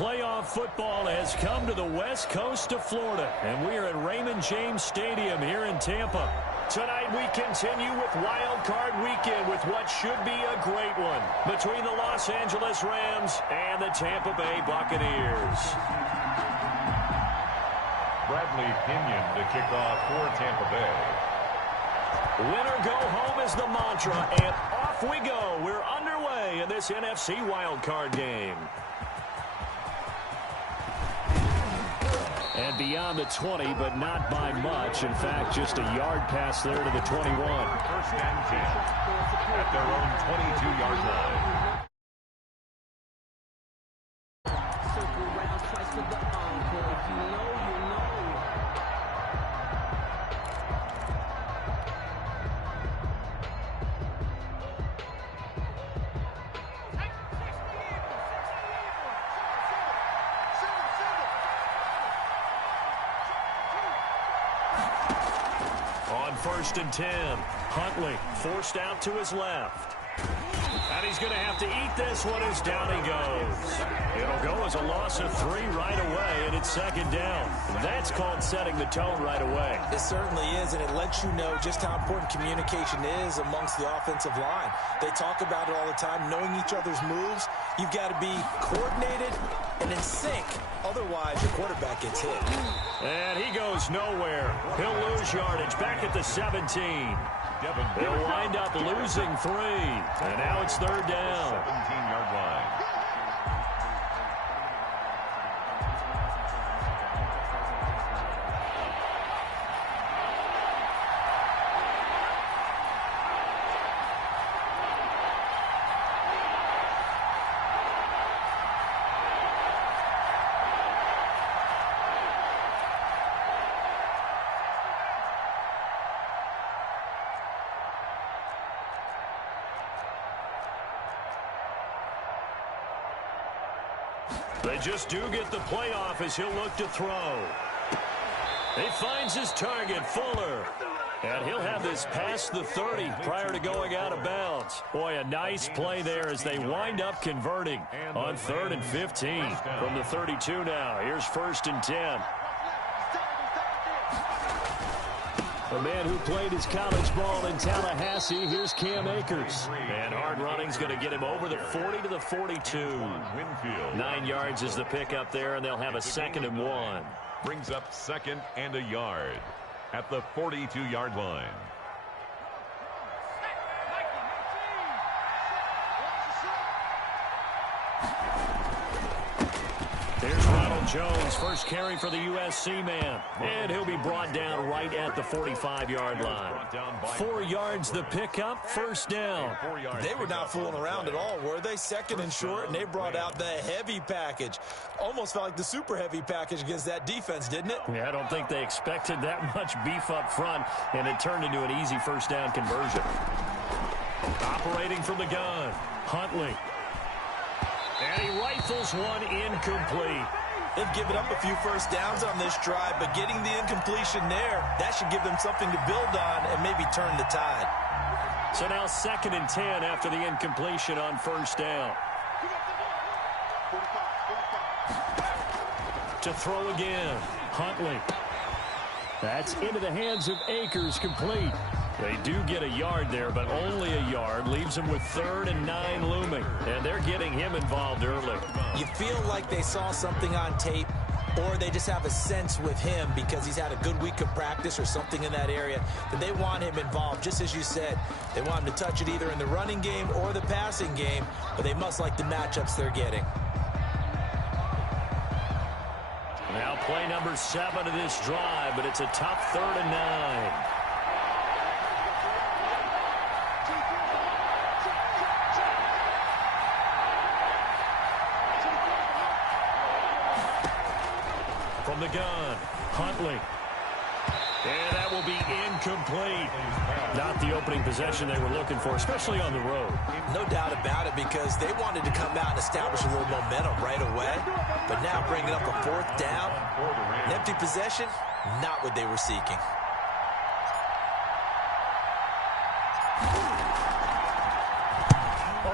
playoff football has come to the west coast of Florida, and we are at Raymond James Stadium here in Tampa. Tonight we continue with Wild Card Weekend with what should be a great one between the Los Angeles Rams and the Tampa Bay Buccaneers. Bradley Pinion to kick off for Tampa Bay. Win or go home is the mantra, and off we go. We're underway in this NFC Wild Card game. And beyond the 20, but not by much. In fact, just a yard pass there to the 21. First and 10 at their own 22-yard line. Circle around twice with the encore. If you know, you know. On 1st and 10, Huntley forced out to his left. And he's going to have to eat this one as down he goes. It'll go as a loss of 3 right away, and it's second down. That's called setting the tone right away. It certainly is, and it lets you know just how important communication is amongst the offensive line. They talk about it all the time, knowing each other's moves. You've got to be coordinated and in sync. Otherwise, your quarterback gets hit. And he goes nowhere. He'll lose yardage back at the 17. They'll wind up losing 3. And now it's third down. 17-yard line. They just do get the playoff as he'll look to throw. He finds his target, Fuller. And he'll have this past the 30 prior to going out of bounds. Boy, a nice play there as they wind up converting on 3rd and 15 from the 32 now. Here's 1st and 10. A man who played his college ball in Tallahassee, here's Cam Akers. And hard running's going to get him over the 40 to the 42. 9 yards is the pickup there, and they'll have a 2nd and 1. Brings up 2nd and a yard at the 42-yard line. There's Ronald Jones, first carry for the USC man. And he'll be brought down right at the 45-yard line. 4 yards the pickup, first down. They were not fooling around at all, were they? 2nd and short, and they brought out the heavy package. Almost felt like the super heavy package against that defense, didn't it? Yeah, I don't think they expected that much beef up front, and it turned into an easy first down conversion. Operating from the gun, Huntley. And he rifles one incomplete. They've given up a few first downs on this drive, but getting the incompletion there, that should give them something to build on and maybe turn the tide. So now 2nd and 10 after the incompletion on first down. To throw again, Huntley. That's into the hands of Akers, complete. They do get a yard there, but only a yard. Leaves them with 3rd and 9 looming. And they're getting him involved early. You feel like they saw something on tape, or they just have a sense with him because he's had a good week of practice or something in that area that they want him involved. Just as you said, they want him to touch it either in the running game or the passing game, but they must like the matchups they're getting. Now play number 7 of this drive, but it's a tough 3rd and 9. From the gun, Huntley. And that will be incomplete. Not the opening possession they were looking for, especially on the road. No doubt about it, because they wanted to come out and establish a little momentum right away. But now bringing up a 4th down, an empty possession, not what they were seeking.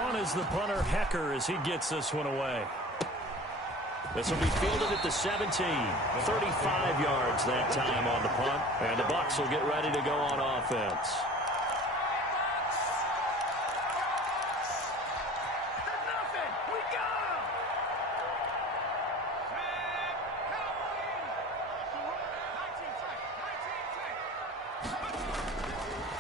On is the punter, Hecker, as he gets this one away. This will be fielded at the 17. 35 yards that time on the punt. And the Bucs will get ready to go on offense.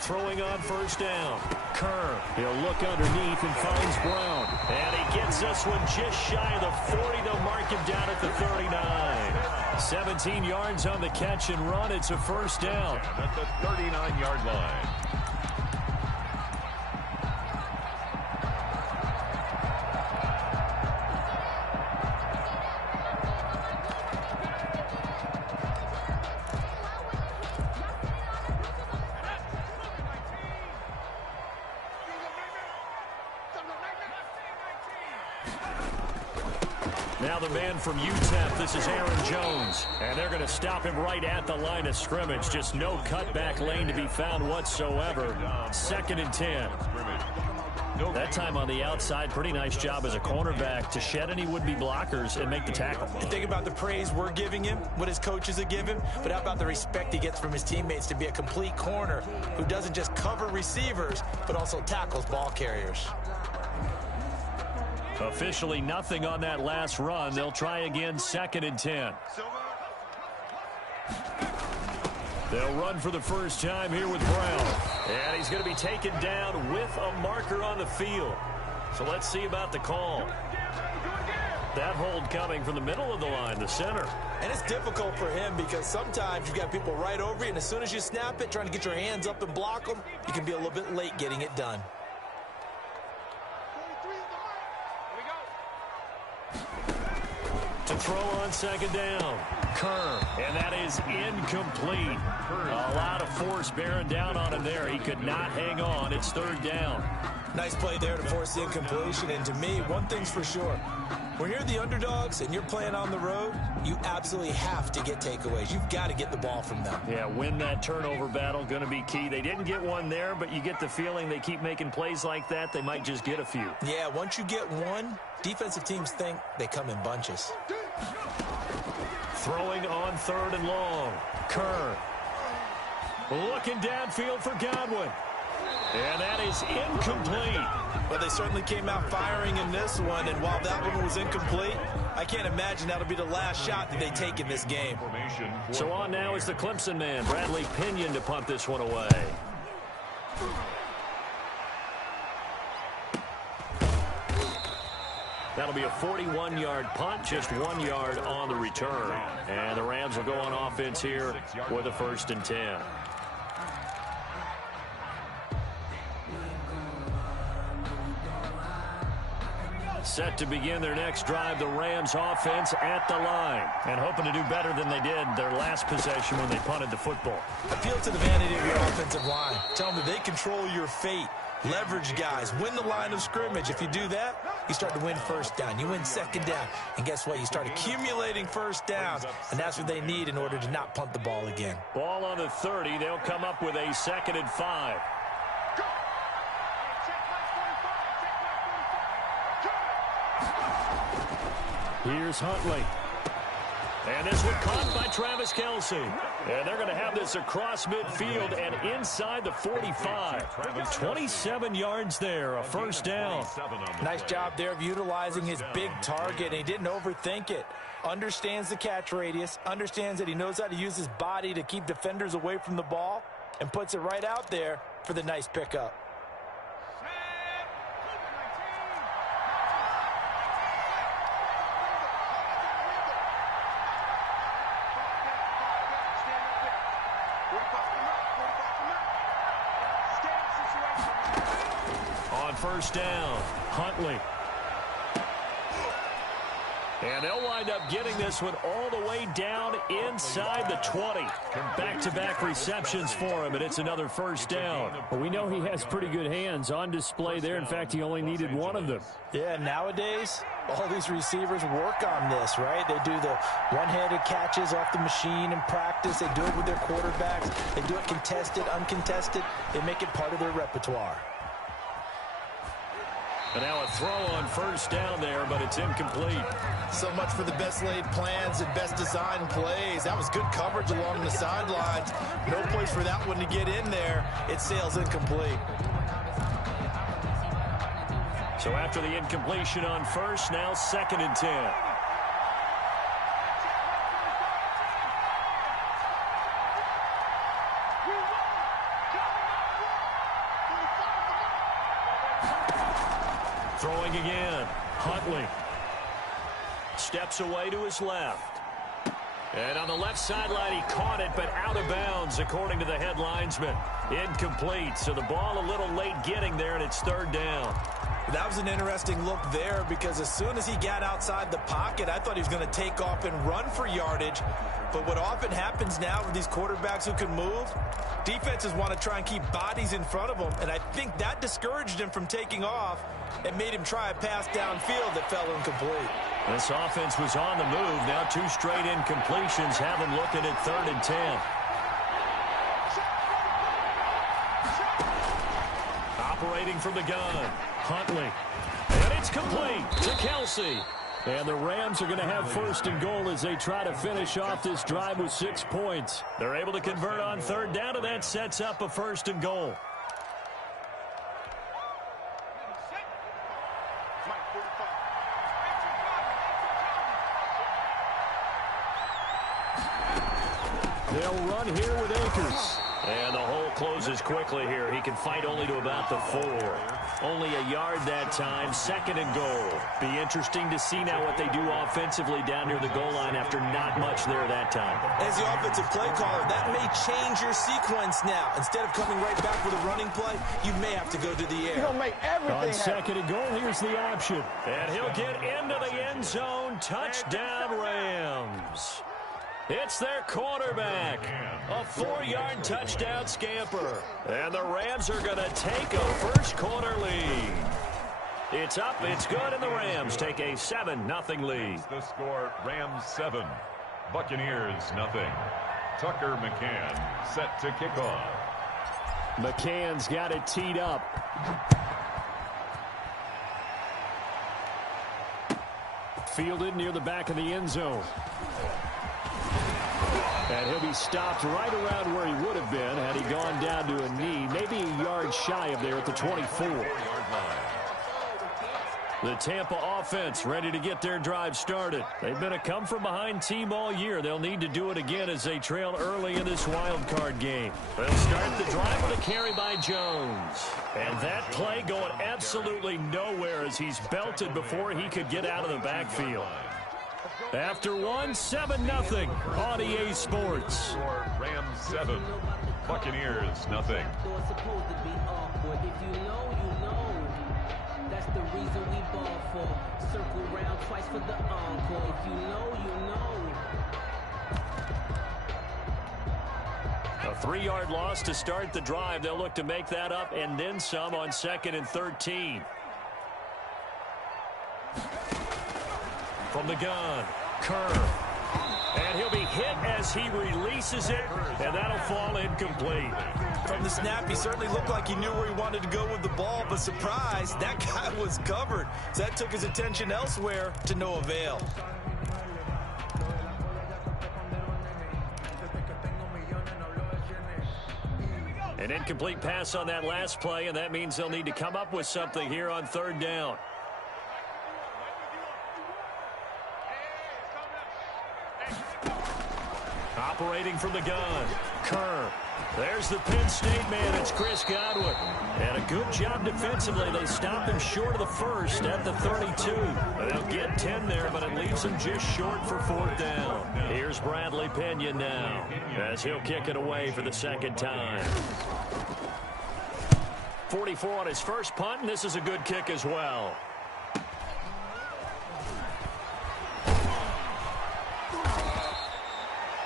Throwing on first down. Kerr, he'll look underneath and finds Brown. And he gets this one just shy of the 40. They'll mark him down at the 39. 17 yards on the catch and run. It's a first down. At the 39-yard line. Now the man from UTEP, this is Aaron Jones. And they're going to stop him right at the line of scrimmage. Just no cutback lane to be found whatsoever. 2nd and 10. That time on the outside, pretty nice job as a cornerback to shed any would-be blockers and make the tackle. You think about the praise we're giving him, what his coaches are giving, but how about the respect he gets from his teammates to be a complete corner who doesn't just cover receivers, but also tackles ball carriers. Officially nothing on that last run. They'll try again, 2nd and 10. They'll run for the first time here with Brown. And he's going to be taken down with a marker on the field. So let's see about the call. That hold coming from the middle of the line, the center. And it's difficult for him because sometimes you've got people right over you, and as soon as you snap it, trying to get your hands up and block them, you can be a little bit late getting it done. To throw on 2nd down. Kerr, and that is incomplete. A lot of force bearing down on him there. He could not hang on. It's 3rd down. Nice play there to force the incompletion. And to me, one thing's for sure. When you're the underdogs and you're playing on the road, you absolutely have to get takeaways. You've got to get the ball from them. Yeah, win that turnover battle, going to be key. They didn't get one there, but you get the feeling they keep making plays like that, they might just get a few. Yeah, once you get one, defensive teams think they come in bunches. Throwing on 3rd and long. Kerr. Looking downfield for Godwin. And that is incomplete. Well, they certainly came out firing in this one, and while that one was incomplete, I can't imagine that'll be the last shot that they take in this game. So on now is the Clemson man, Bradley Pinion, to punt this one away. That'll be a 41-yard punt, just 1 yard on the return. And the Rams will go on offense here with a 1st and 10. Set to begin their next drive, the Rams offense at the line. And hoping to do better than they did their last possession when they punted the football. Appeal to the vanity of your offensive line. Tell them that they control your fate. Leverage guys. Win the line of scrimmage. If you do that, you start to win 1st down. You win 2nd down. And guess what? You start accumulating 1st downs. And that's what they need in order to not punt the ball again. Ball on the 30. They'll come up with a 2nd and 5. Here's Huntley. And this one caught by Travis Kelce. And they're going to have this across midfield and inside the 45. 27 yards there, a 1st down. Nice job there of utilizing his big target. He didn't overthink it. Understands the catch radius. Understands that he knows how to use his body to keep defenders away from the ball. And puts it right out there for the nice pickup. On 1st down, Huntley. And they'll wind up getting this one all the way down inside the 20. Back-to-back receptions for him, and it's another 1st down. Well, we know he has pretty good hands on display there. In fact, he only needed one of them. Yeah, nowadays, all these receivers work on this, right? They do the one-handed catches off the machine in practice. They do it with their quarterbacks. They do it contested, uncontested. They make it part of their repertoire. And now a throw on first down there, but it's incomplete. So much for the best laid plans and best design plays. That was good coverage along the sidelines. No place for that one to get in there. It sails incomplete. So after the incompletion on first, now 2nd and 10. Throwing again. Huntley. Steps away to his left. And on the left sideline, he caught it, but out of bounds, according to the head linesman. Incomplete. So the ball a little late getting there, and it's 3rd down. That was an interesting look there because as soon as he got outside the pocket, I thought he was going to take off and run for yardage. But what often happens now with these quarterbacks who can move, defenses want to try and keep bodies in front of them, and I think that discouraged him from taking off and made him try a pass downfield that fell incomplete. This offense was on the move. Now 2 straight incompletions have him looking at 3rd and 10. Operating from the gun, Huntley. And it's complete to Kelsey. And the Rams are going to have 1st and goal as they try to finish off this drive with 6 points. They're able to convert on 3rd down, and that sets up a 1st and goal. They'll run here with Akers. And the hole closes quickly here. He can fight only to about the 4. Only a yard that time. 2nd and goal. Be interesting to see now what they do offensively down near the goal line after not much there that time. As the offensive play caller, that may change your sequence now. Instead of coming right back with a running play, you may have to go to the air. You're going to make everything on 2nd and goal, here's the option. And he'll get into the end zone. Touchdown, Rams. It's their quarterback. A 4-yard touchdown scamper. And the Rams are going to take a first-quarter lead. It's up, it's good, and the Rams take a 7-0 lead. The score, Rams 7, Buccaneers 0. Tucker McCann set to kick off. McCann's got it teed up. Fielded near the back of the end zone. And he'll be stopped right around where he would have been had he gone down to a knee, maybe a yard shy of there at the 24. The Tampa offense ready to get their drive started. They've been a come-from-behind team all year. They'll need to do it again as they trail early in this wild card game. They'll start the drive with a carry by Jones. And that play going absolutely nowhere as he's belted before he could get out of the backfield. After 7-0 on EA Sports. Rams 7, Buccaneers 0. That's the reason we ball for. Circle round twice for the encore. If you know, you know. A 3-yard loss to start the drive. They'll look to make that up and then some on 2nd and 13. From the gun, Kerr. And he'll be hit as he releases it, and that'll fall incomplete. From the snap, he certainly looked like he knew where he wanted to go with the ball, but surprise, that guy was covered. So that took his attention elsewhere to no avail. An incomplete pass on that last play, and that means they'll need to come up with something here on 3rd down. Operating from the gun, Kerr. There's the Penn State man. It's Chris Godwin. And a good job defensively. They stop him short of the first at the 32. They'll get 10 there, but it leaves him just short for 4th down. Here's Bradley Pena now as he'll kick it away for the 2nd time. 44 on his first punt, and this is a good kick as well.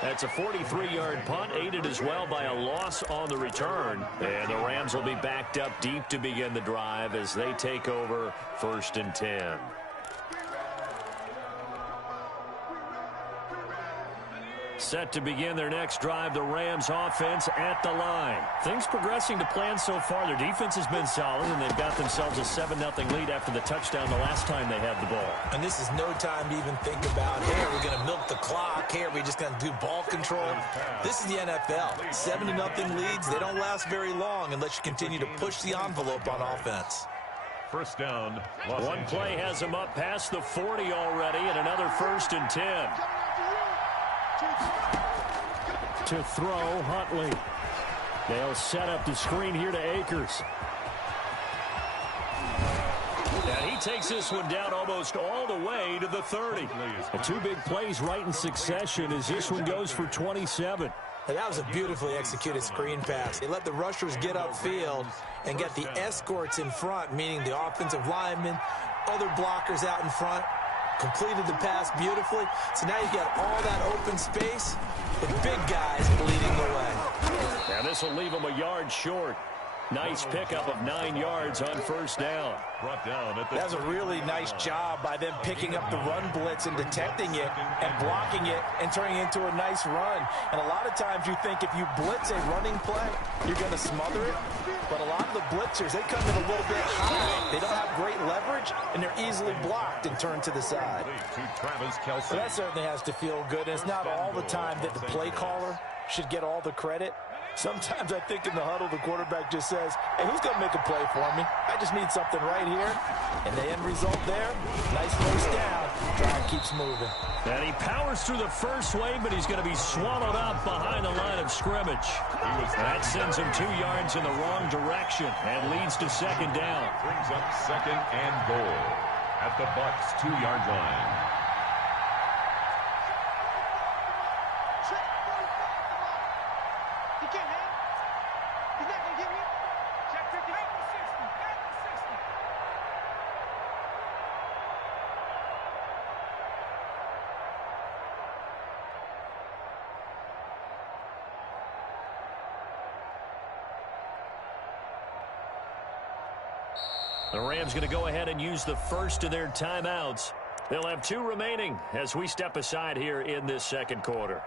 That's a 43-yard punt, aided as well by a loss on the return. And the Rams will be backed up deep to begin the drive as they take over 1st and 10. Set to begin their next drive, the Rams offense at the line. Things progressing to plan so far. Their defense has been solid, and they've got themselves a 7-0 lead after the touchdown the last time they had the ball. And this is no time to even think about, hey, are we going to milk the clock? Hey, are we just going to do ball control? This is the NFL. 7-0 leads, they don't last very long unless you continue to push the envelope on offense. First down. One play has them up past the 40 already, and another 1st and 10. To throw, Huntley. They'll set up the screen here to Akers. And he takes this one down almost all the way to the 30. And 2 big plays right in succession as this one goes for 27. And that was a beautifully executed screen pass. They let the rushers get upfield and get the escorts in front, meaning the offensive linemen, other blockers out in front. Completed the pass beautifully. So now you got all that open space with big guys leading the way. And this will leave them a yard short. Nice pickup of 9 yards on first down. Brought down at the That was a really nice job by them picking up the run blitz and detecting it and blocking it and turning it into a nice run. And a lot of times you think if you blitz a running play, you're going to smother it. But a lot of the blitzers, they come in a little bit high. They don't have great leverage, and they're easily blocked and turned to the side. So that certainly has to feel good. And it's not all the time that the play caller should get all the credit. Sometimes I think in the huddle, the quarterback just says, hey, who's going to make a play for me? I just need something right here. And the end result there, nice first down. Drive keeps moving. And he powers through the first wave, but he's going to be swallowed up behind the line of scrimmage. That sends him 2 yards in the wrong direction and leads to second down. Brings up second and goal at the Bucs 2-yard line. The Rams going to go ahead and use the first of their timeouts. They'll have 2 remaining as we step aside here in this second quarter.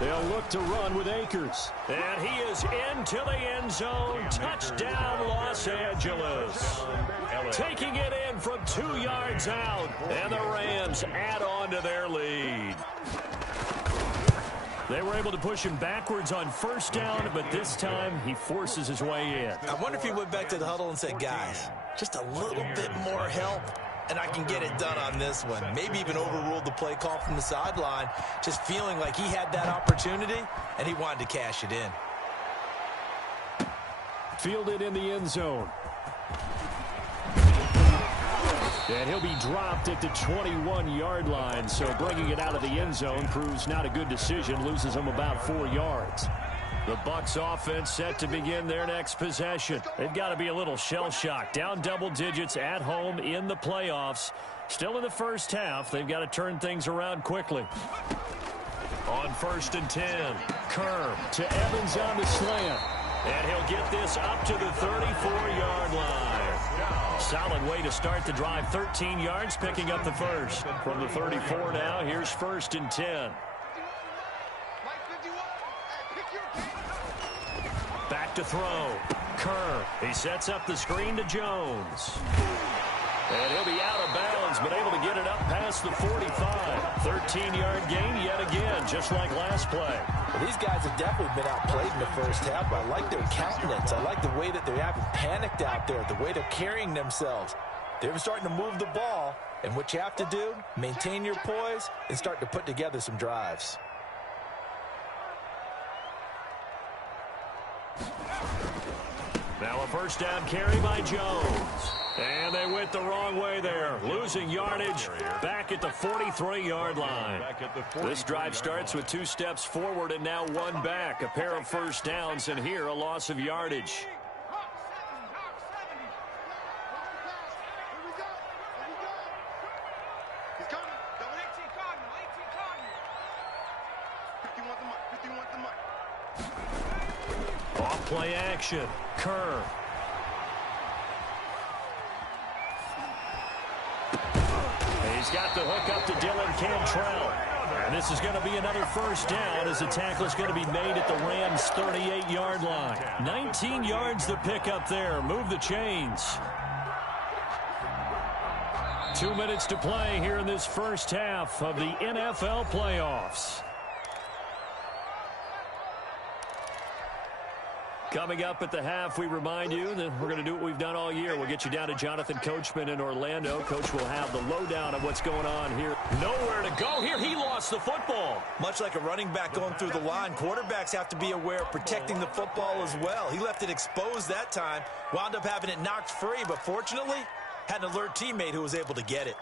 They'll look to run with Akers. And he is into the end zone. Touchdown, Los Angeles. Taking it in from 2 yards out. And the Rams add on to their lead. They were able to push him backwards on first down, but this time he forces his way in. I wonder if he went back to the huddle and said, guys, just a little bit more help, and I can get it done on this one. Maybe even overruled the play call from the sideline, just feeling like he had that opportunity, and he wanted to cash it in. Fielded in the end zone. And he'll be dropped at the 21-yard line, so bringing it out of the end zone proves not a good decision, loses him about 4 yards. The Bucs offense set to begin their next possession. They've got to be a little shell-shocked. Down double digits at home in the playoffs. Still in the first half. They've got to turn things around quickly. On 1st and 10, Kerr to Evans on the slant. And he'll get this up to the 34-yard line. Solid way to start the drive. 13 yards, picking up the first. From the 34 now, here's 1st and 10. Back to throw. Kerr. He sets up the screen to Jones. And he'll be out of bounds, but able to get it up past the 45. 13-yard gain yet again, just like last play. Well, these guys have definitely been outplayed in the first half, but I like their countenance. I like the way that they haven't panicked out there, the way they're carrying themselves. They're starting to move the ball, and what you have to do, maintain your poise and start to put together some drives. Now a first down carry by Jones. And they went the wrong way there. Losing yardage back at the 43-yard line. This drive starts with 2 steps forward and now 1 back. A pair of first downs, and here a loss of yardage. play action. Kerr. He's got the hook up to Dylan Cantrell. And this is going to be another first down as the tackle is going to be made at the Rams' 38-yard line. 19 yards to pick up there. Move the chains. 2 minutes to play here in this first half of the NFL playoffs. Coming up at the half, we remind you that we're going to do what we've done all year. We'll get you down to Jonathan Coachman in Orlando. Coach will have the lowdown of what's going on here. Nowhere to go here. He lost the football. Much like a running back going through the line, quarterbacks have to be aware of protecting the football as well. He left it exposed that time, wound up having it knocked free, but fortunately, had an alert teammate who was able to get it.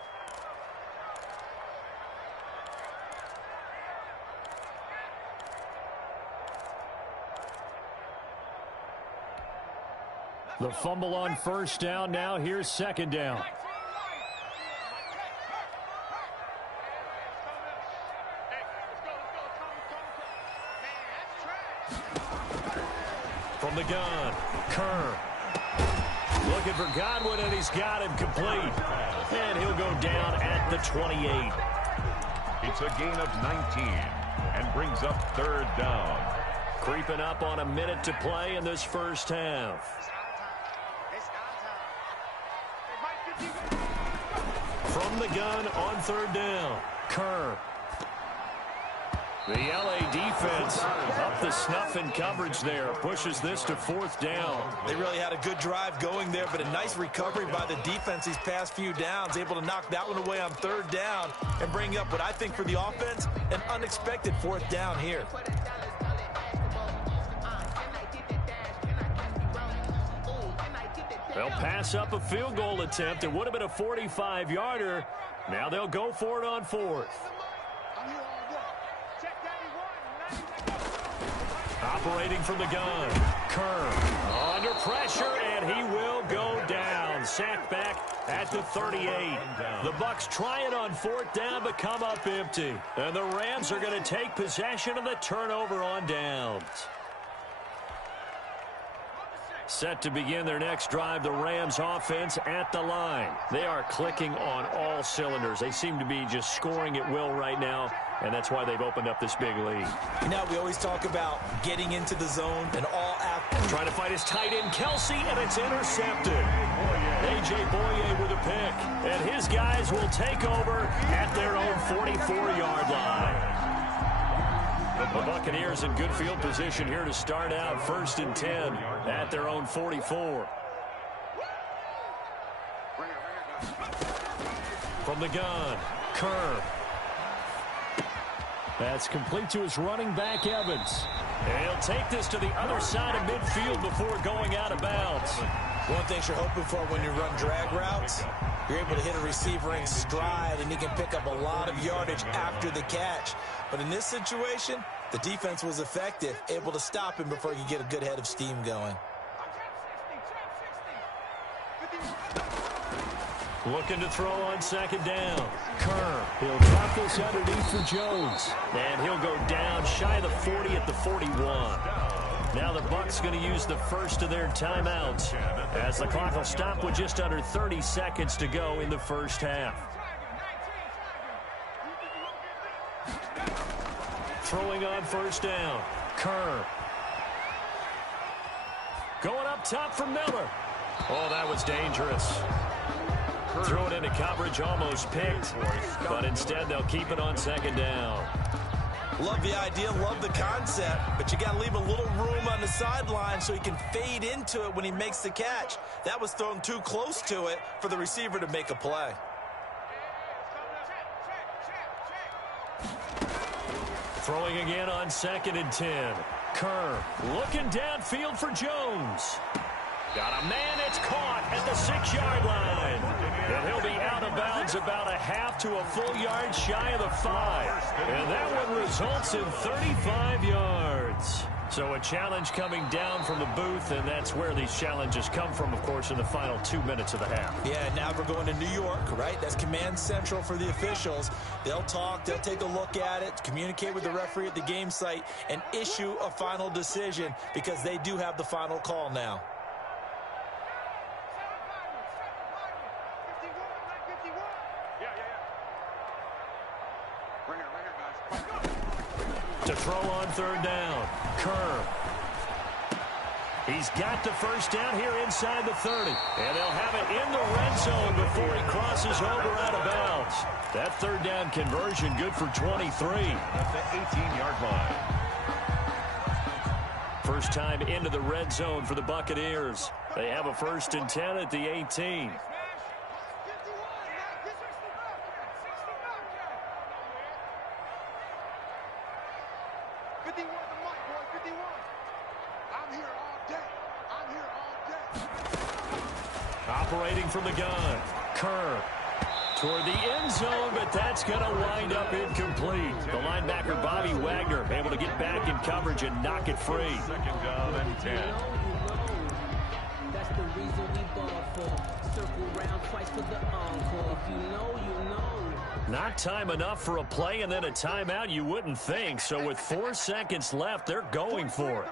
The fumble on first down. Now here's second down. From the gun, Kerr. Looking for Godwin, and he's got him complete. And he'll go down at the 28. It's a gain of 19 and brings up third down. Creeping up on a minute to play in this first half. From the gun on third down, Kerr. The LA defense up the snuff in coverage there. Pushes this to fourth down. They really had a good drive going there, but a nice recovery by the defense these past few downs. Able to knock that one away on third down and bring up what I think for the offense, an unexpected fourth down here. They'll pass up a field goal attempt. It would have been a 45-yarder. Now they'll go for it on fourth. Operating from the gun, Kerr under pressure, and he will go down. Sacked back at the 38. The Bucs try it on fourth down, but come up empty. And the Rams are going to take possession of the turnover on downs. Set to begin their next drive, the Rams offense at the line. They are clicking on all cylinders. They seem to be just scoring at will right now, and that's why they've opened up this big lead. You know, we always talk about getting into the zone and all after. Trying to find his tight end, Kelsey, and it's intercepted. A.J. Boye with a pick, and his guys will take over at their own 44-yard line. The Buccaneers in good field position here to start out 1st and 10 at their own 44. From the gun, Kerr. That's complete to his running back, Evans. And he'll take this to the other side of midfield before going out of bounds. One thing you're hoping for when you run drag routes, you're able to hit a receiver in stride, and he can pick up a lot of yardage after the catch. But in this situation, the defense was effective, able to stop him before he could get a good head of steam going. Looking to throw on second down. Kerr. He'll drop this underneath for Jones. And he'll go down shy of the 40 at the 41. Now the Bucs going to use the first of their timeouts as the clock will stop with just under 30 seconds to go in the first half. Throwing on first down. Kerr. Going up top for Miller. Oh, that was dangerous. Threw it into coverage, almost picked, but instead they'll keep it on second down. Love the idea, love the concept, but you got to leave a little room on the sideline so he can fade into it when he makes the catch. That was thrown too close to it for the receiver to make a play. Throwing again on 2nd and 10. Kerr looking downfield for Jones. Got a man, it's caught at the 6-yard line. And he'll be out of bounds about a half to a full yard shy of the 5. And that one results in 35 yards. So a challenge coming down from the booth, and that's where these challenges come from, of course, in the final 2 minutes of the half. Yeah, now we're going to New York, right? That's command central for the officials. They'll talk, they'll take a look at it, communicate with the referee at the game site, and issue a final decision because they do have the final call now. To throw on third down, Kerr. He's got the first down here inside the 30. And they'll have it in the red zone before he crosses over out of bounds. That third down conversion good for 23. At the 18-yard line. First time into the red zone for the Buccaneers. They have a 1st and 10 at the 18. Operating from the gun, Kerr toward the end zone, but that's going to wind up incomplete. The linebacker, Bobby Wagner, able to get back in coverage and knock it free. 2nd down and 10. That's the reason we ball for. Circle round twice for the encore. If you know, you know. Not time enough for a play and then a timeout, you wouldn't think. So with 4 seconds left, they're going for it.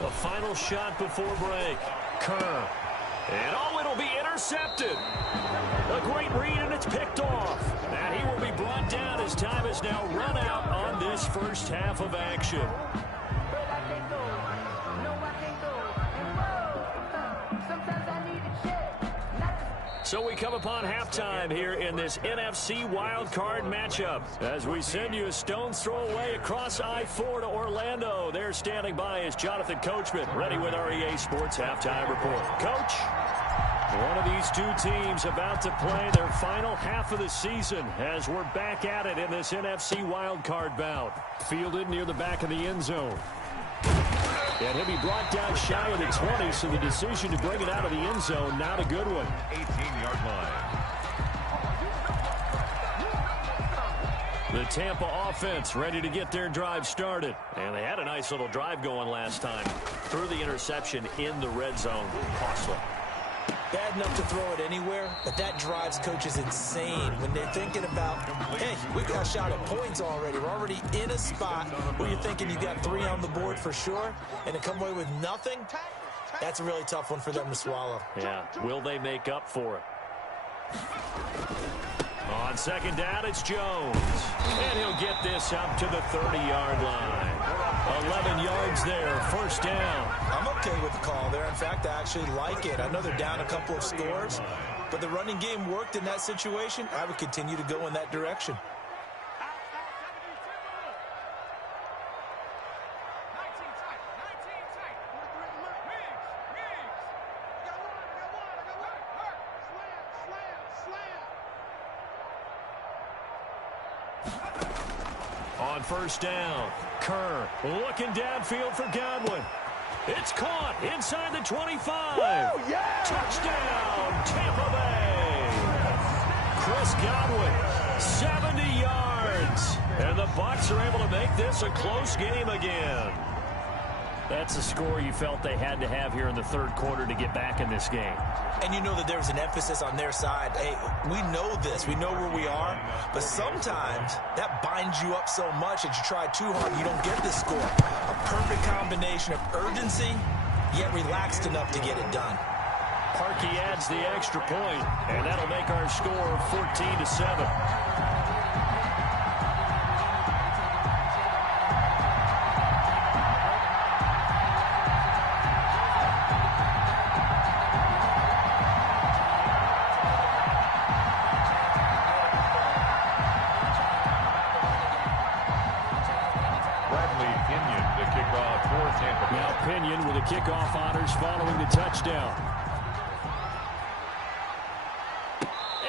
A final shot before break. Kerr. And it'll be intercepted. A great read, and it's picked off. And he will be brought down as time is now run out on this first half of action. So we come upon halftime here in this NFC wildcard matchup. As we send you a stone's throw away across I-4 to Orlando. There standing by is Jonathan Coachman, ready with our EA Sports Halftime Report. Coach, one of these two teams about to play their final half of the season as we're back at it in this NFC wildcard bout. Fielded near the back of the end zone. And he'll be brought down shy of the 20, so the decision to bring it out of the end zone, not a good one. 18-yard line. The Tampa offense ready to get their drive started. And they had a nice little drive going last time. Threw the interception in the red zone. Costly. Bad enough to throw it anywhere, but that drives coaches insane when they're thinking about, hey, we got a shot at points already. We're already in a spot where you're thinking you got 3 on the board for sure, and to come away with nothing, that's a really tough one for them to swallow. Yeah, will they make up for it? On second down, it's Jones. And he'll get this up to the 30-yard line. 11 yards there, first down. I'm okay with the call there. In fact, I actually like it. I know they're down a couple of scores, but the running game worked in that situation. I would continue to go in that direction. On first down, Kerr looking downfield for Godwin. It's caught inside the 25. Yeah! Touchdown, Tampa Bay. Chris Godwin, 70 yards. And the Bucs are able to make this a close game again. That's a score you felt they had to have here in the third quarter to get back in this game. And you know that there was an emphasis on their side. Hey, we know this. We know where we are. But sometimes that binds you up so much that you try too hard, you don't get this score. A perfect combination of urgency, yet relaxed enough to get it done. Parkey adds the extra point, and that'll make our score 14-7. Kickoff honors following the touchdown.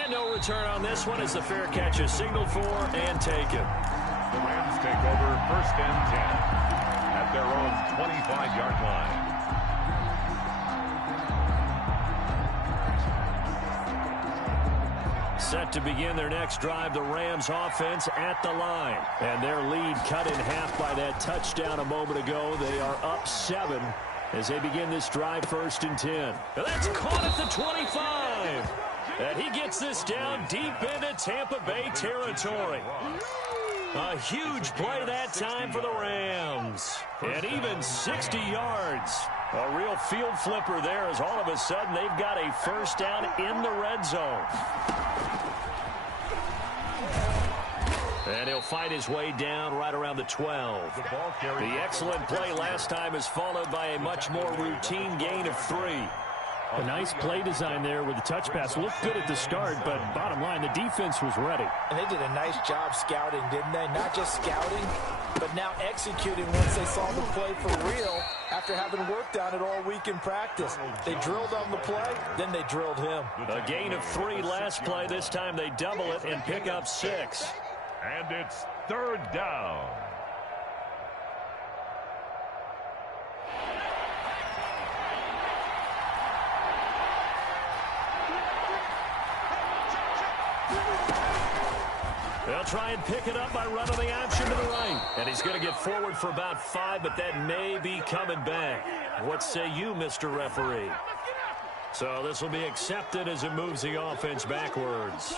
And no return on this one as the fair catch is signaled for and taken. The Rams take over 1st and 10 at their own 25-yard line. Set to begin their next drive, the Rams offense at the line. And their lead cut in half by that touchdown a moment ago. They are up 7 as they begin this drive, 1st and 10. And that's caught at the 25. And he gets this down deep into Tampa Bay territory. A huge play that time for the Rams. And even 60 yards. A real field flipper there as all of a sudden they've got a first down in the red zone. And he'll fight his way down right around the 12. The excellent play last time is followed by a much more routine gain of 3. A nice play design there with the touch pass. Looked good at the start, but bottom line, the defense was ready. And they did a nice job scouting, didn't they? Not just scouting, but now executing once they saw the play for real after having worked on it all week in practice. They drilled on the play, then they drilled him. A gain of 3 last play. This time they double it and pick up 6. And it's 3rd down. They'll try and pick it up by running the option to the right. And he's going to get forward for about 5, but that may be coming back. What say you, Mr. Referee? So this will be accepted as it moves the offense backwards.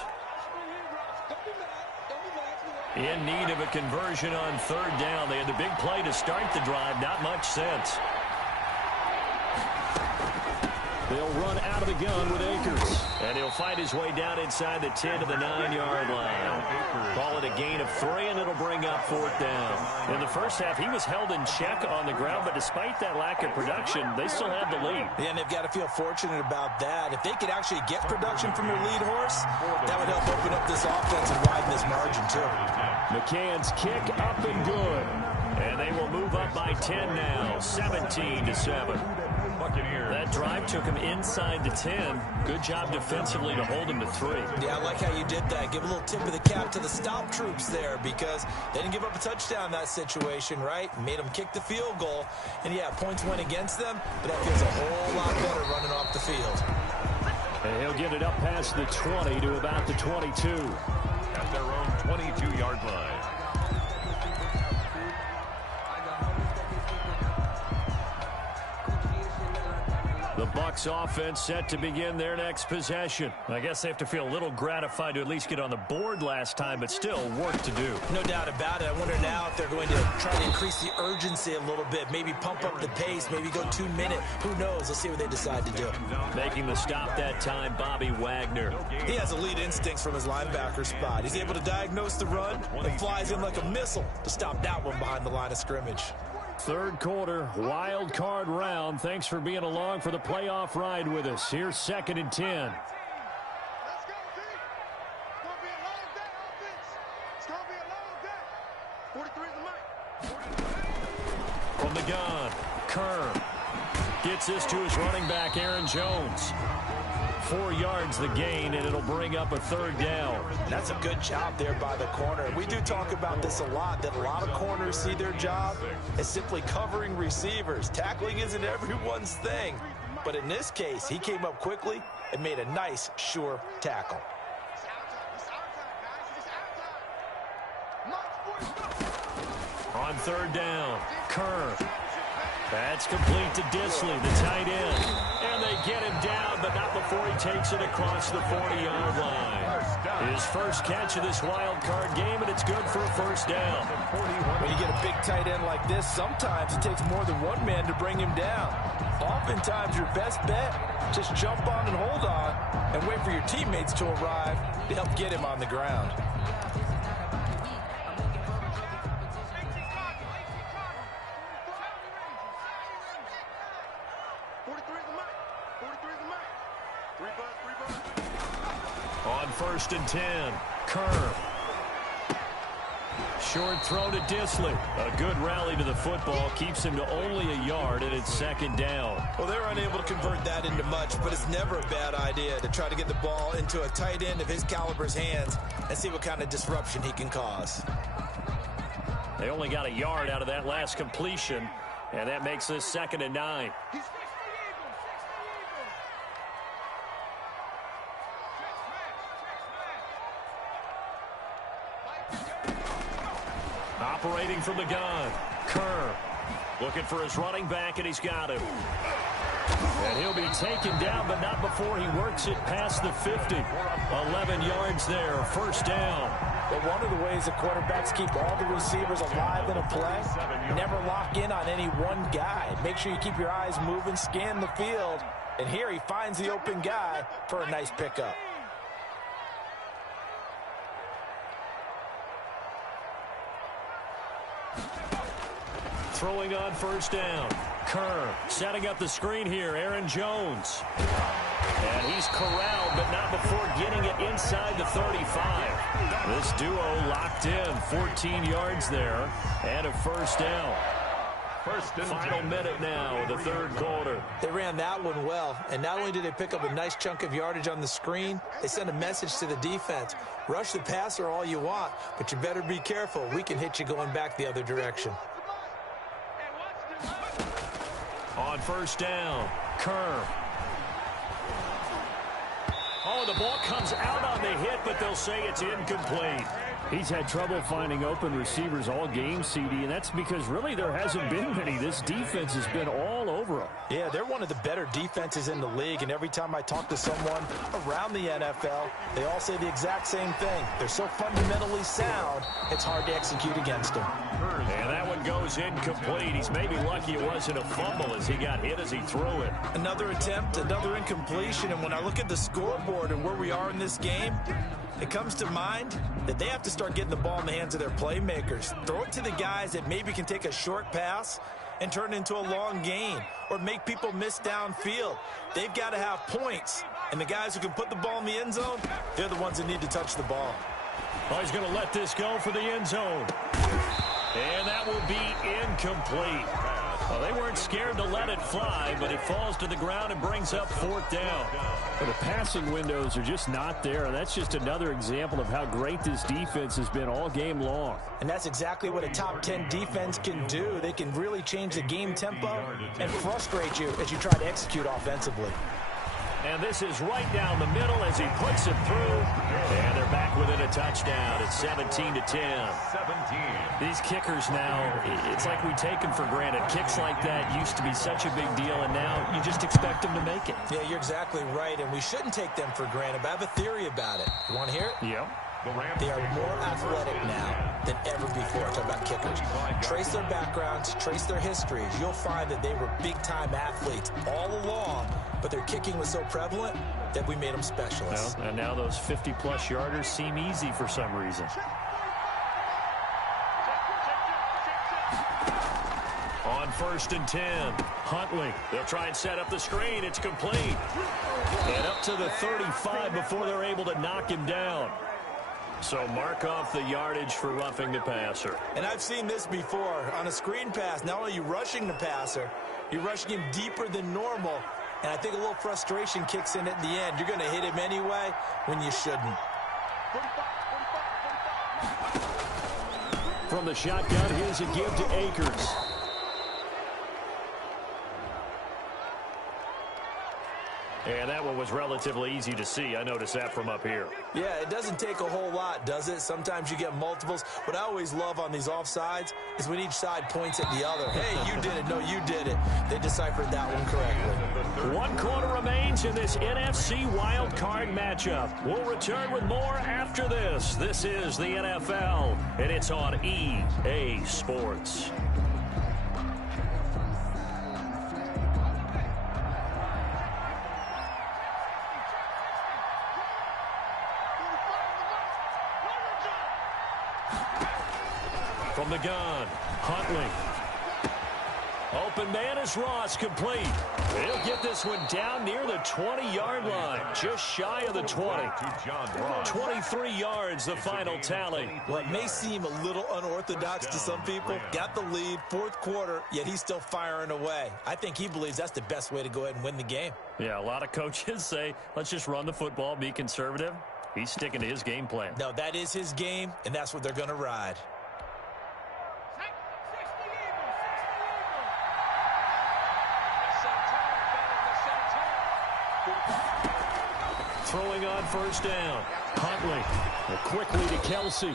In need of a conversion on 3rd down. They had the big play to start the drive. Not much sense. They'll run out of the gun with Akers. And he'll fight his way down inside the 10 to the 9-yard line. Call it a gain of 3, and it'll bring up 4th down. In the first half, he was held in check on the ground, but despite that lack of production, they still had the lead. Yeah, and they've got to feel fortunate about that. If they could actually get production from their lead horse, that would help open up this offense and widen this margin, too. McCann's kick up and good. And they will move up by 10 now, 17-7. That drive took him inside the 10. Good job defensively to hold him to 3. Yeah, I like how you did that. Give a little tip of the cap to the stop troops there because they didn't give up a touchdown in that situation, right? Made them kick the field goal. And, yeah, points went against them, but that feels a whole lot better running off the field. And he'll get it up past the 20 to about the 22. At their own 22-yard line. The Bucs offense set to begin their next possession. I guess they have to feel a little gratified to at least get on the board last time, but still work to do. No doubt about it. I wonder now if they're going to try to increase the urgency a little bit, maybe pump up the pace, maybe go 2-minute. Who knows? Let's see what they decide to do. Making the stop that time, Bobby Wagner. He has elite instincts from his linebacker spot. He's able to diagnose the run and flies in like a missile to stop that one behind the line of scrimmage. 3rd quarter, wild card round. Thanks for being along for the playoff ride with us. Here's 2nd and 10. Let's go, team. It's going to be a long day, offense. It's going to be a long day. 43 is the mic. From the gun, Kerr gets this to his running back, Aaron Jones. 4 yards the gain, and it'll bring up a 3rd down. That's a good job there by the corner. We do talk about this a lot, that a lot of corners see their job as simply covering receivers. Tackling isn't everyone's thing. But in this case, he came up quickly and made a nice, sure tackle. On 3rd down, Kerr. That's complete to Disley, the tight end. And they get him down, but not before he takes it across the 40-yard line. His first catch of this wild card game, and it's good for a 1st down. When you get a big tight end like this, sometimes it takes more than one man to bring him down. Oftentimes, your best bet, just jump on and hold on and wait for your teammates to arrive to help get him on the ground. On 1st and 10, Kerr. Short throw to Disley. A good rally to the football. Keeps him to only a yard, and it's 2nd down. Well, they're unable to convert that into much, but it's never a bad idea to try to get the ball into a tight end of his caliber's hands and see what kind of disruption he can cause. They only got a yard out of that last completion, and that makes this 2nd and 9. Operating from the gun. Kerr looking for his running back, and he's got him. And he'll be taken down, but not before he works it past the 50. 11 yards there, first down. But one of the ways the quarterbacks keep all the receivers alive in a play, never lock in on any one guy. Make sure you keep your eyes moving, scan the field. And here he finds the open guy for a nice pickup. Throwing on first down. Kerr setting up the screen here. Aaron Jones. And he's corralled, but not before getting it inside the 35. This duo locked in. 14 yards there and a first down. Final minute now of the third quarter. They ran that one well, and not only did they pick up a nice chunk of yardage on the screen, they sent a message to the defense. Rush the passer all you want, but you better be careful. We can hit you going back the other direction. On first down, Kerr. Oh, the ball comes out on the hit, but they'll say it's incomplete. He's had trouble finding open receivers all game, CD, and that's because really there hasn't been many. This defense has been all over him. Yeah, they're one of the better defenses in the league, and every time I talk to someone around the NFL, they all say the exact same thing. They're so fundamentally sound, it's hard to execute against them. And that one goes incomplete. He's maybe lucky it wasn't a fumble as he got hit as he threw it. Another attempt, another incompletion, and when I look at the scoreboard and where we are in this game, it comes to mind that they have to start getting the ball in the hands of their playmakers. Throw it to the guys that maybe can take a short pass and turn it into a long gain or make people miss downfield. They've got to have points, and the guys who can put the ball in the end zone, they're the ones that need to touch the ball. Oh, he's going to let this go for the end zone. And that will be incomplete. Well, they weren't scared to let it fly, but it falls to the ground and brings up fourth down. Well, the passing windows are just not there. That's just another example of how great this defense has been all game long. And that's exactly what a top 10 defense can do. They can really change the game tempo and frustrate you as you try to execute offensively. And this is right down the middle as he puts it through. And they're back within a touchdown. It's 17-10. 17. These kickers now, it's like we take them for granted. Kicks like that used to be such a big deal, and now you just expect them to make it. Yeah, you're exactly right, and we shouldn't take them for granted, but I have a theory about it. You want to hear it? Yeah. They are more athletic now than ever before. Talk about kickers. Trace their backgrounds, trace their histories. You'll find that they were big-time athletes all along, but their kicking was so prevalent that we made them specialists. Well, and now those 50-plus yarders seem easy for some reason. On first and 10, Huntley. They'll try and set up the screen. It's complete. And up to the 35 before they're able to knock him down. So mark off the yardage for roughing the passer. And I've seen this before. On a screen pass, not only are you rushing the passer, you're rushing him deeper than normal. And I think a little frustration kicks in at the end. You're going to hit him anyway when you shouldn't. From the shotgun, here's a give to Akers. And that one was relatively easy to see. I noticed that from up here. Yeah, it doesn't take a whole lot, does it? Sometimes you get multiples. What I always love on these offsides is when each side points at the other. Hey, you did it. No, you did it. They deciphered that one correctly. 1 quarter remains in this NFC wild card matchup. We'll return with more after this. This is the NFL, and it's on EA Sports. From the gun, Huntley. Open man is Ross, complete. He'll get this one down near the 20-yard line, just shy of the 20. 23 yards, the final tally. What may seem a little unorthodox to some people, got the lead, fourth quarter, yet he's still firing away. I think he believes that's the best way to go ahead and win the game. Yeah, a lot of coaches say, let's just run the football, be conservative. He's sticking to his game plan. No, that is his game, and that's what they're going to ride. Throwing on first down. Huntley quickly to Kelsey.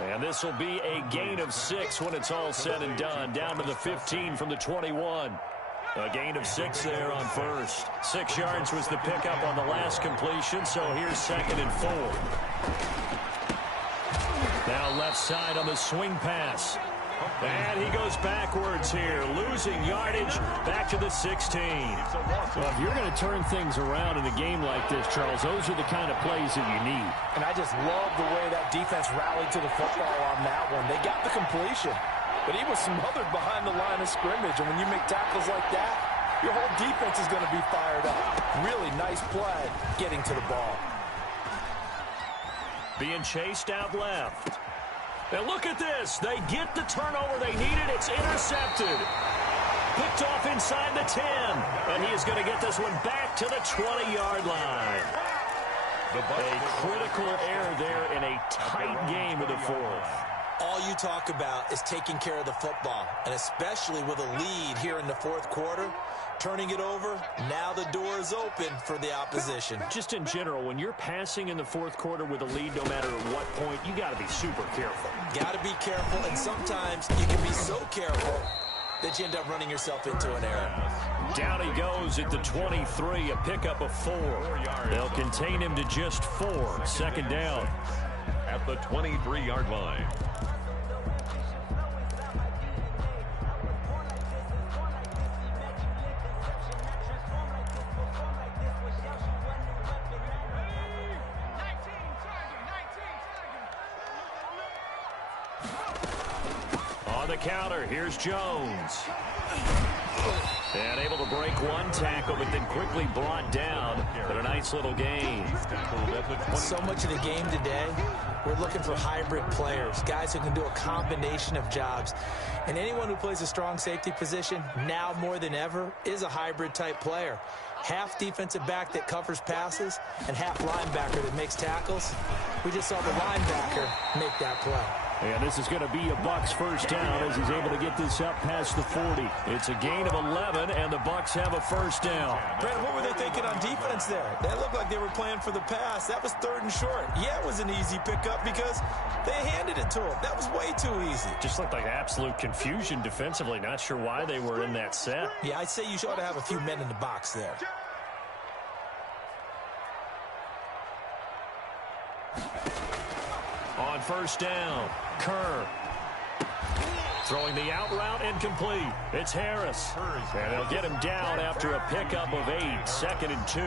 And this will be a gain of 6 when it's all said and done. Down to the 15 from the 21. A gain of 6 there on first. 6 yards was the pickup on the last completion, so here's 2nd and 4. Now left side on the swing pass. And he goes backwards here, losing yardage back to the 16. Well, if you're going to turn things around in a game like this, Charles, those are the kind of plays that you need. And I just love the way that defense rallied to the football on that one. They got the completion, but he was smothered behind the line of scrimmage. And when you make tackles like that, your whole defense is going to be fired up. Really nice play getting to the ball. Being chased out left. And look at this. They get the turnover they needed. It's intercepted. Picked off inside the 10. And he is going to get this one back to the 20-yard line. A critical error there in a tight game of the fourth. All you talk about is taking care of the football, and especially with a lead here in the fourth quarter, turning it over, now the door is open for the opposition. Just in general, when you're passing in the fourth quarter with a lead, no matter at what point, you got to be super careful. Got to be careful, and sometimes you can be so careful that you end up running yourself into an error. Down he goes at the 23, a pickup of 4. They'll contain him to just 4. 2nd down. At the 23-yard line. On the counter, here's Jones. And able to break one tackle, but then quickly brought down. But a nice little gain. So much of the game today, we're looking for hybrid players, guys who can do a combination of jobs. And anyone who plays a strong safety position, now more than ever, is a hybrid-type player. Half defensive back that covers passes and half linebacker that makes tackles. We just saw the linebacker make that play. And this is going to be a Bucs first down as he's able to get this up past the 40. It's a gain of 11, and the Bucs have a first down. Brad, what were they thinking on defense there? That looked like they were playing for the pass. That was 3rd and short. Yeah, it was an easy pickup because they handed it to him. That was way too easy. Just looked like absolute confusion defensively. Not sure why they were in that set. Yeah, I'd say you ought to have a few men in the box there. On first down, Kerr. Throwing the out route incomplete. It's Harris. And they'll get him down after a pickup of 8. 2nd and 2.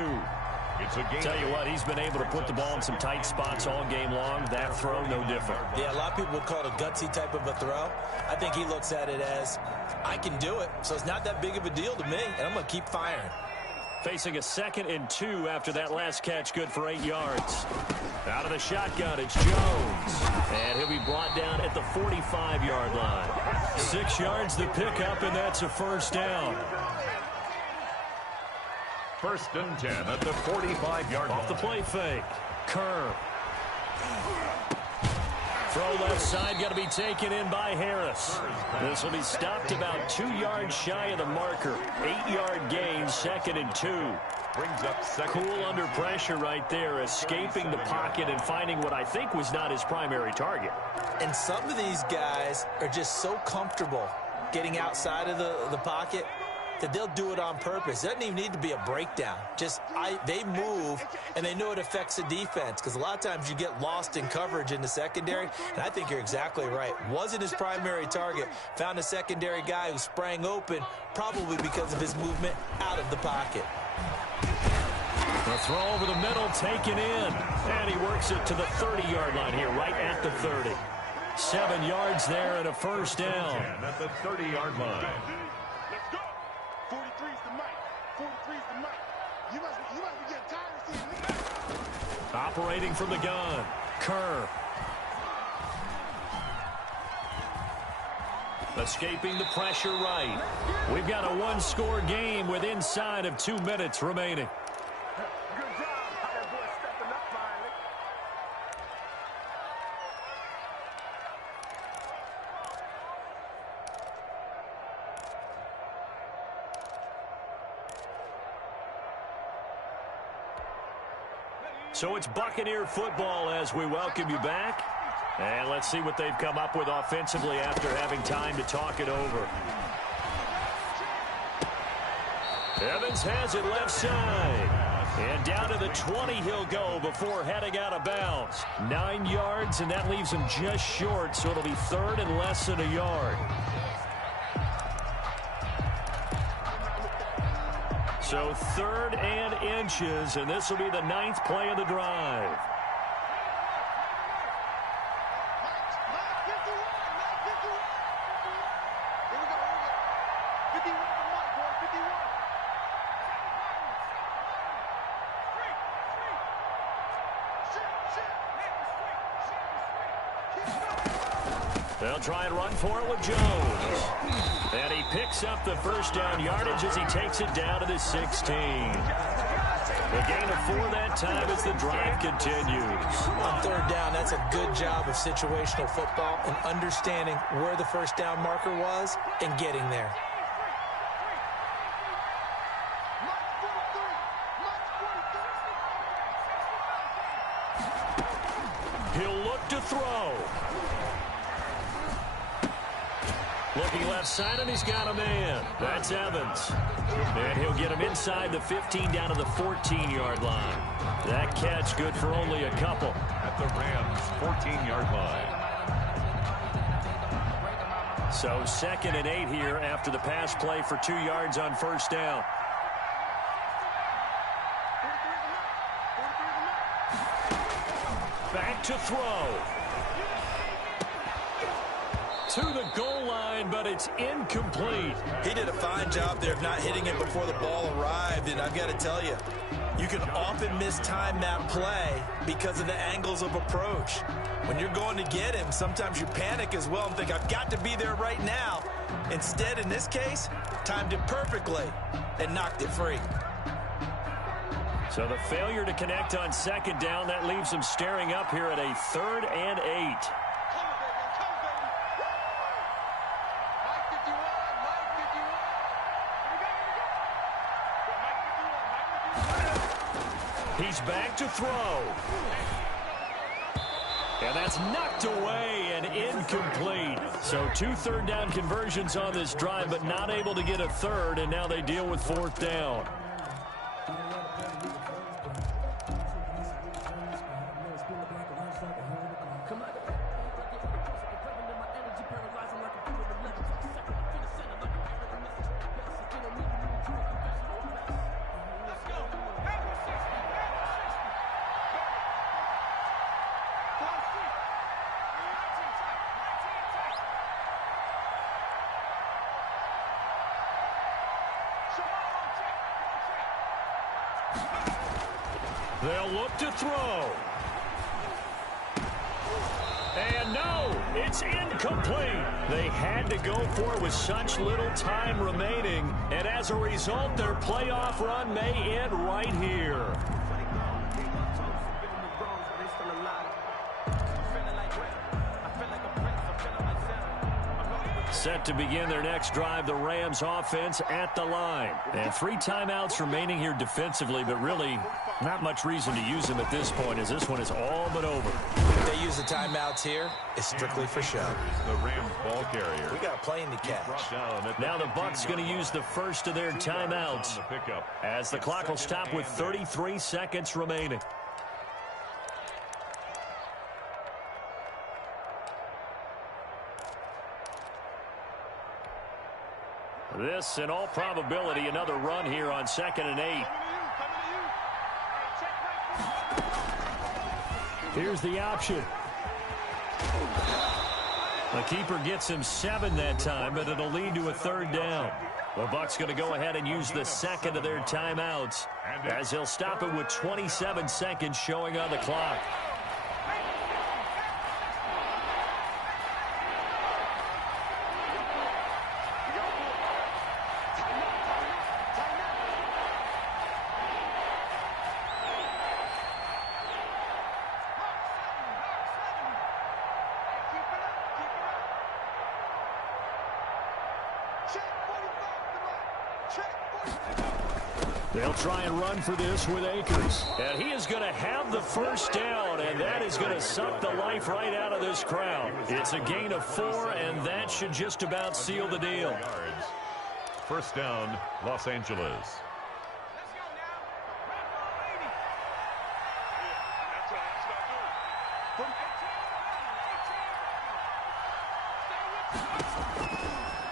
It's a game. Tell you what, he's been able to put the ball in some tight spots all game long. That throw, no different. Yeah, a lot of people would call it a gutsy type of a throw. I think he looks at it as, I can do it, so it's not that big of a deal to me, and I'm going to keep firing. Facing a 2nd and 2 after that last catch, good for 8 yards. Out of the shotgun, it's Jones. And he'll be brought down at the 45-yard line. 6 yards the pickup, and that's a first down. 1st and 10 at the 45-yard line. Off the play fake. Kerr. Throw left side, got to be taken in by Harris. This will be stopped about 2 yards shy of the marker. 8-yard gain, 2nd and 2. Brings up 2nd. Cool under pressure right there, escaping the pocket and finding what I think was not his primary target. And some of these guys are just so comfortable getting outside of the pocket that they'll do it on purpose. It doesn't even need to be a breakdown. They move, and they know it affects the defense, because a lot of times you get lost in coverage in the secondary, and I think you're exactly right. Wasn't his primary target. Found a secondary guy who sprang open, probably because of his movement out of the pocket. The throw over the middle, taken in, and he works it to the 30-yard line here, right at the 30. 7 yards there and a first down. At the 30-yard line. 43's the mic. 43's the mic. You must be getting tired of seeing me. Operating from the gun, Kerr. Escaping the pressure right. We've got a one-score game with inside of 2 minutes remaining. Good job. How that boy stepping up finally. So it's Buccaneer football as we welcome you back. And let's see what they've come up with offensively after having time to talk it over. Evans has it left side. And down to the 20 he'll go before heading out of bounds. 9 yards, and that leaves him just short, so it'll be third and less than a yard. So third and inches, and this will be the 9th play of the drive. They'll try and run for it with Jones. And he picks up the first down yardage as he takes it down to the 16. The gain of 4 that time as the drive continues. On third down, that's a good job of situational football and understanding where the first down marker was and getting there. He'll look to throw. Looking left side, and he's got a man. That's Evans. And he'll get him inside the 15 down to the 14-yard line. That catch good for only a couple. At the Rams' 14-yard line. So 2nd and 8 here after the pass play for 2 yards on first down. Back to throw. To the goal line, but it's incomplete. He did a fine job there of not hitting it before the ball arrived, and I've got to tell you, you can often mistime that play because of the angles of approach. When you're going to get him, sometimes you panic as well and think, I've got to be there right now. Instead, in this case, timed it perfectly and knocked it free. So the failure to connect on 2nd down, that leaves him staring up here at a 3rd and 8. He's back to throw. And that's knocked away and incomplete. So 2 third down conversions on this drive, but not able to get a third, and now they deal with 4th down. They'll look to throw. And no, it's incomplete. They had to go for it with such little time remaining. And as a result, their playoff run may end right here. Set to begin their next drive, the Rams offense at the line. And 3 timeouts remaining here defensively, but really not much reason to use them at this point as this one is all but over. If they use the timeouts here, it's strictly for show. The Rams ball carrier. We got a plane to catch. Now the Bucs going to use the first of their timeouts as the clock will stop with 33 seconds remaining. This, in all probability, another run here on 2nd and 8. Here's the option. The keeper gets him 7 that time, but it'll lead to a 3rd down. The Bucs going to go ahead and use the second of their timeouts as they'll stop it with 27 seconds showing on the clock. They'll try and run for this with Akers. And he is going to have the first down, and that is going to suck the life right out of this crowd. It's a gain of 4, and that should just about seal the deal. First down, Los Angeles.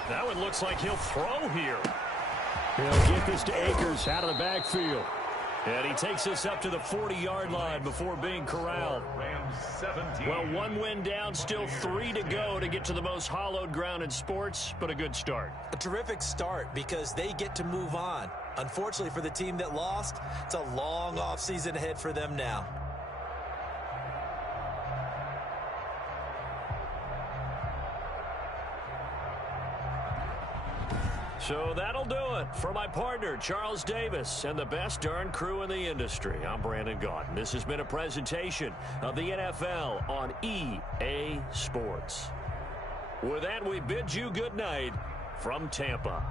That one looks like he'll throw here. He'll get this to Akers out of the backfield. And he takes us up to the 40-yard line before being corralled. Rams 17. Well, 1 win down, still 3 to go to get to the most hallowed ground in sports, but a good start. A terrific start because they get to move on. Unfortunately for the team that lost, it's a long offseason ahead for them now. So that'll do it for my partner, Charles Davis, and the best darn crew in the industry. I'm Brandon Gaudin. This has been a presentation of the NFL on EA Sports. With that, we bid you good night from Tampa.